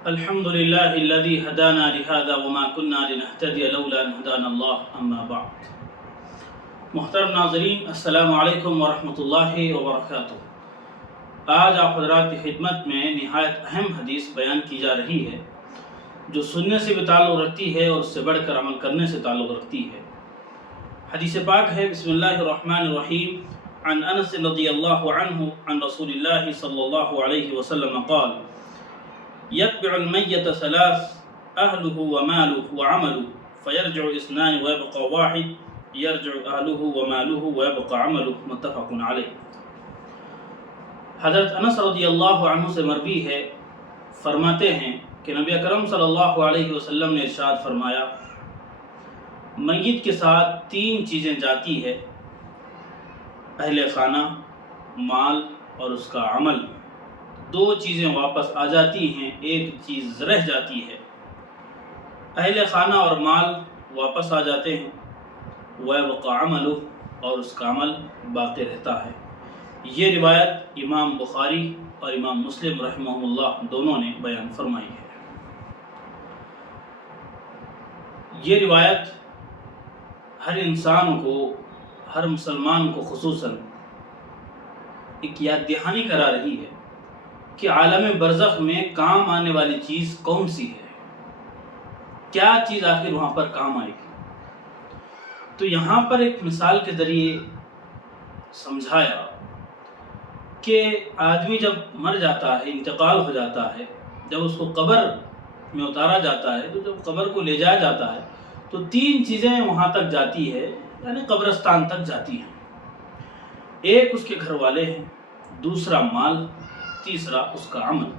الحمد لله الذي هدانا لهذا وما كنا لنهتدي لولا ان هدانا الله اما بعد. محترم ناظرین، السلام علیکم ورحمۃ اللہ وبرکاتہ. آج آپ حضرات کی خدمت میں نہایت اہم حدیث بیان کی جا رہی ہے جو سننے سے بھی تعلق رکھتی ہے اور اس سے بڑھ کر عمل کرنے سے تعلق رکھتی ہے. حدیث پاک ہے بسم اللہ الرحمن الرحیم. عن انس رضی اللہ عنہ عن رسول اللہ صلی اللہ علیہ وسلم قال يتبع الميت ثلاث أهله وماله وعمله فيرجع اثنان ويبقى واحد يرجع أهله وماله ويبقى عمله متفق عليه. حضرت انس رضی اللہ عنہ سے مروی ہے، فرماتے ہیں کہ نبی اکرم صلی اللہ علیہ وسلم نے ارشاد فرمایا، میت کے ساتھ تین چیزیں جاتی ہے: اہل خانہ، مال اور اس کا عمل. دو چیزیں واپس آ جاتی ہیں، ایک چیز رہ جاتی ہے. اہل خانہ اور مال واپس آ جاتے ہیں، وَيَبْقَى عَمَلُهُ اور اس کا عمل باقی رہتا ہے. یہ روایت امام بخاری اور امام مسلم رحمہ اللہ دونوں نے بیان فرمائی ہے. یہ روایت ہر انسان کو، ہر مسلمان کو خصوصاً ایک یاد دہانی کرا رہی ہے کہ عالم برزخ میں کام آنے والی چیز کون سی ہے، کیا چیز آخر وہاں پر کام آئے گی. تو یہاں پر ایک مثال کے ذریعے سمجھایا کہ آدمی جب مر جاتا ہے، انتقال ہو جاتا ہے، جب اس کو قبر میں اتارا جاتا ہے، تو جب قبر کو لے جایا جاتا ہے تو تین چیزیں وہاں تک جاتی ہے، یعنی قبرستان تک جاتی ہیں. ایک اس کے گھر والے ہیں، دوسرا مال، تیسرا اس کا عمل.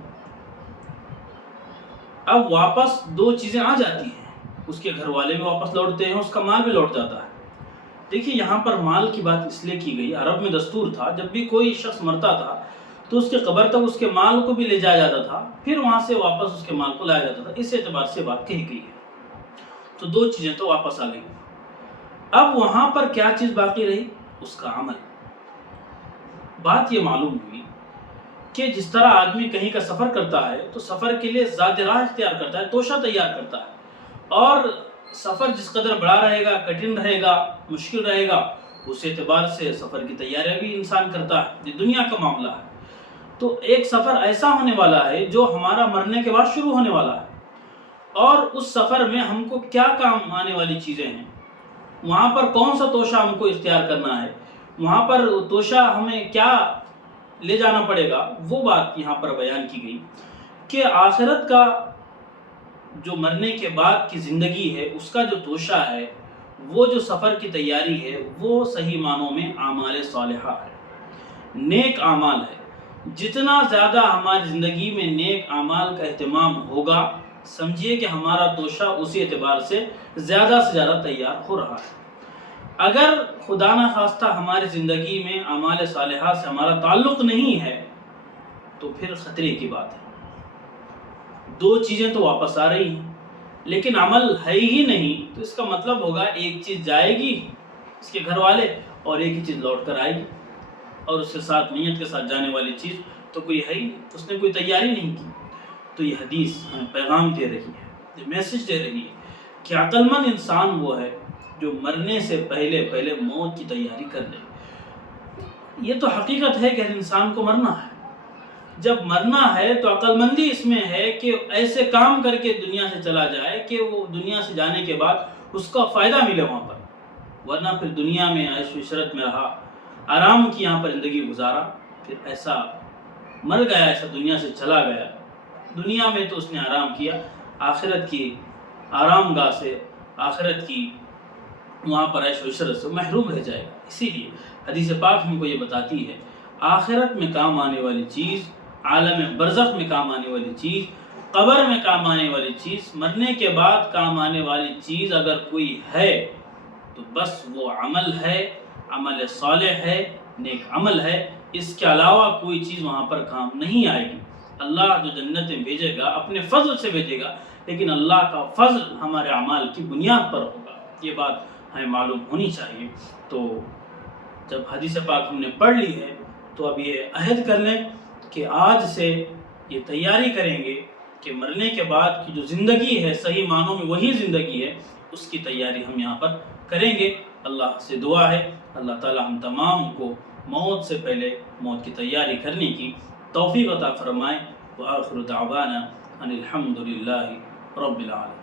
اب واپس دو چیزیں آ جاتی ہیں، اس کے گھر والے بھی واپس لوٹتے ہیں، اس کا مال بھی لوٹ جاتا ہے. دیکھیے یہاں پر مال کی بات اس لیے کی گئی، عرب میں دستور تھا جب بھی کوئی شخص مرتا تھا تو اس کے قبر تک اس کے مال کو بھی لے جایا جاتا تھا، پھر وہاں سے واپس اس کے مال کو لایا جاتا تھا. اس اعتبار سے بات کہی گئی ہے. تو دو چیزیں تو واپس آ گئی. اب وہاں پر کیا چیز باقی رہی؟ اس کا عمل. بات یہ معلوم ہوئی کہ جس طرح آدمی کہیں کا سفر کرتا ہے تو سفر کے لیے ذات راہ اختیار کرتا ہے، توشہ تیار کرتا ہے، اور سفر جس قدر بڑا رہے گا، کٹھن رہے گا، مشکل رہے گا، اس اعتبار سے سفر کی تیاریاں بھی انسان کرتا ہے. یہ دنیا کا معاملہ ہے. تو ایک سفر ایسا ہونے والا ہے جو ہمارا مرنے کے بعد شروع ہونے والا ہے، اور اس سفر میں ہم کو کیا کام آنے والی چیزیں ہیں، وہاں پر کون سا توشہ ہم کو اختیار کرنا ہے، وہاں پر توشہ ہمیں کیا لے جانا پڑے گا، وہ بات یہاں پر بیان کی گئی کہ آخرت کا جو مرنے کے بعد کی زندگی ہے، اس کا جو توشہ ہے، وہ جو سفر کی تیاری ہے، وہ صحیح معنوں میں اعمال صالحہ ہے، نیک اعمال ہے. جتنا زیادہ ہماری زندگی میں نیک اعمال کا اہتمام ہوگا، سمجھیے کہ ہمارا توشہ اسی اعتبار سے زیادہ تیار ہو رہا ہے. اگر خدا نہ خواستہ ہماری زندگی میں اعمال صالحہ سے ہمارا تعلق نہیں ہے تو پھر خطرے کی بات ہے. دو چیزیں تو واپس آ رہی ہیں لیکن عمل ہے ہی نہیں، تو اس کا مطلب ہوگا ایک چیز جائے گی اس کے گھر والے اور ایک ہی چیز لوٹ کر آئے گی، اور اس کے ساتھ نیت کے ساتھ جانے والی چیز تو کوئی ہے ہی نہیں، اس نے کوئی تیاری نہیں کی. تو یہ حدیث ہمیں پیغام دے رہی ہے، یہ میسج دے رہی ہے کہ عقل مند انسان وہ ہے جو مرنے سے پہلے موت کی تیاری کر لے. یہ تو حقیقت ہے کہ ہر انسان کو مرنا ہے. جب مرنا ہے تو عقل مندی اس میں ہے کہ ایسے کام کر کے دنیا سے چلا جائے کہ وہ دنیا سے جانے کے بعد اس کا فائدہ ملے وہاں پر، ورنہ پھر دنیا میں عیش و عشرت میں رہا، آرام کی یہاں پر زندگی گزارا، پھر ایسا مر گیا، ایسا دنیا سے چلا گیا. دنیا میں تو اس نے آرام کیا، آخرت کی آرام گاہ سے، آخرت کی وہاں پر عیش و عشرت سے محروم رہ جائے گا. اسی لیے حدیث پاک ہم کو یہ بتاتی ہے آخرت میں کام آنے والی چیز، عالم برزخ میں کام آنے والی چیز، قبر میں کام آنے والی چیز، مرنے کے بعد کام آنے والی چیز اگر کوئی ہے تو بس وہ عمل ہے، عمل صالح ہے، نیک عمل ہے. اس کے علاوہ کوئی چیز وہاں پر کام نہیں آئے گی. اللہ جو جنت میں بھیجے گا اپنے فضل سے بھیجے گا، لیکن اللہ کا فضل ہمارے اعمال کی بنیاد پر ہوگا. یہ بات ہمیں معلوم ہونی چاہیے. تو جب حدیث پاک ہم نے پڑھ لی ہے تو اب یہ عہد کر لیں کہ آج سے یہ تیاری کریں گے کہ مرنے کے بعد کی جو زندگی ہے صحیح معنوں میں وہی زندگی ہے، اس کی تیاری ہم یہاں پر کریں گے۔ اللہ سے دعا ہے اللہ تعالی ہم تمام کو موت سے پہلے موت کی تیاری کرنے کی توفیق عطا فرمائے۔ وآخر دعوانا ان الحمد للہ رب العالمین۔